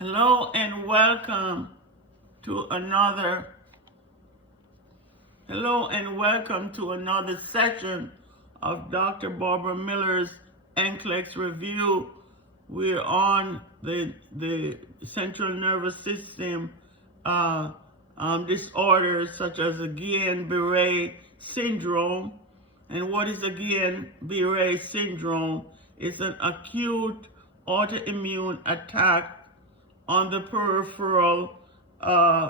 Hello and welcome to another session of Dr. Barbara Miller's NCLEX review. We're on the central nervous system disorders such as Guillain-Barré-Syndrome. And what is a Guillain-Barré syndrome? It's an acute autoimmune attack on the peripheral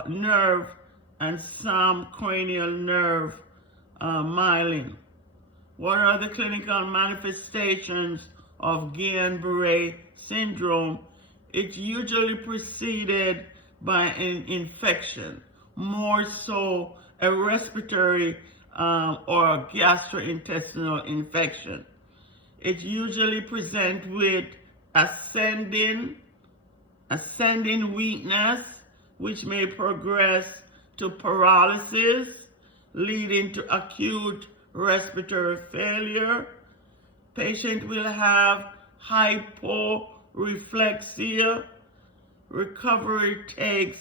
nerve and some cranial nerve myelin. What are the clinical manifestations of Guillain-Barré syndrome? It's usually preceded by an infection, more so a respiratory or gastrointestinal infection. It usually presents with ascending weakness, which may progress to paralysis, leading to acute respiratory failure. Patient will have hyporeflexia. Recovery takes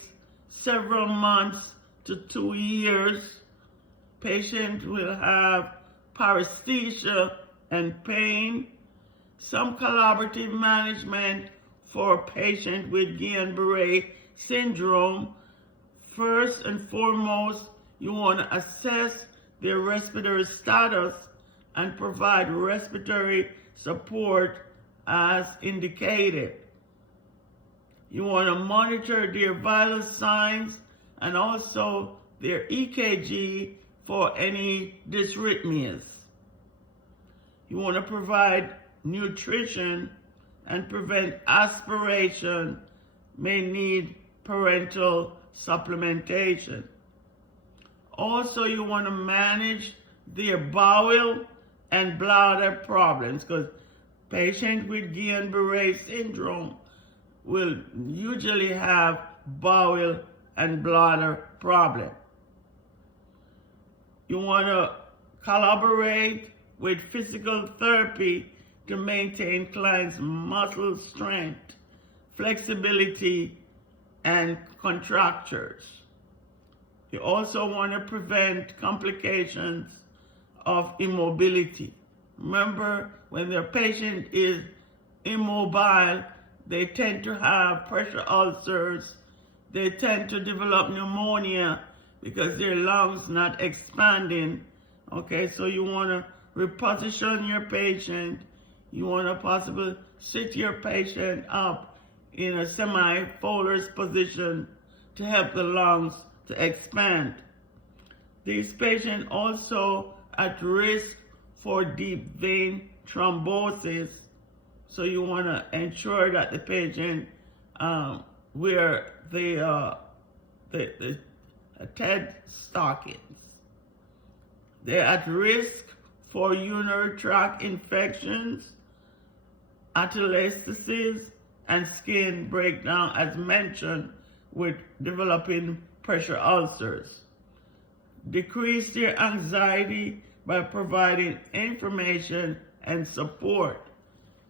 several months to 2 years. Patient will have paresthesia and pain. Some collaborative management for patient with Guillain-Barré syndrome. First and foremost, you want to assess their respiratory status and provide respiratory support as indicated. You want to monitor their vital signs and also their EKG for any dysrhythmias. You want to provide nutrition and prevent aspiration, may need parental supplementation. Also, you want to manage their bowel and bladder problems, because patients with Guillain-Barré syndrome will usually have bowel and bladder problem. You want to collaborate with physical therapy to maintain clients' muscle strength, flexibility, and contractures. You also want to prevent complications of immobility. Remember, when their patient is immobile, they tend to have pressure ulcers. They tend to develop pneumonia because their lungs not expanding. Okay, so you want to reposition your patient. You want to possibly sit your patient up in a semi-Fowler's position to help the lungs to expand. These patients also at risk for deep vein thrombosis, so you want to ensure that the patient wear the TED stockings. They're at risk for urinary tract infections, atelectasis, and skin breakdown, as mentioned, with developing pressure ulcers. Decrease their anxiety by providing information and support.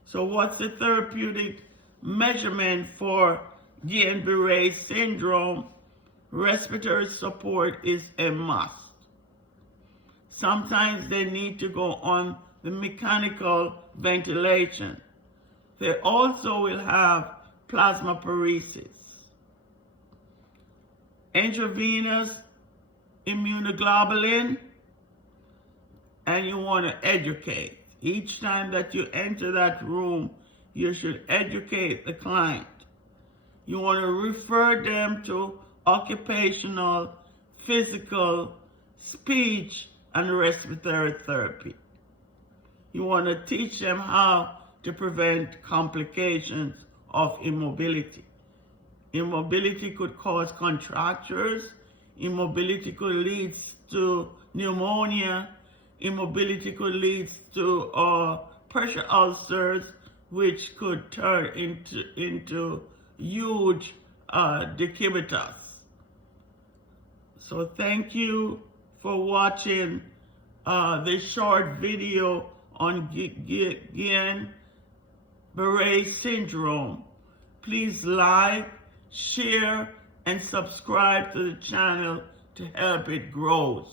So what's the therapeutic measurement for Guillain-Barré syndrome? Respiratory support is a must. Sometimes they need to go on the mechanical ventilation. They also will have plasmapheresis. Intravenous immunoglobulin, and you want to educate. Each time that you enter that room, you should educate the client. You want to refer them to occupational, physical, speech, and respiratory therapy. You want to teach them how to prevent complications of immobility. Immobility could cause contractures. Immobility could lead to pneumonia. Immobility could lead to pressure ulcers, which could turn into huge decubitus. So thank you for watching this short video on Guillain-Barré Syndrome. Please like, share, and subscribe to the channel to help it grow.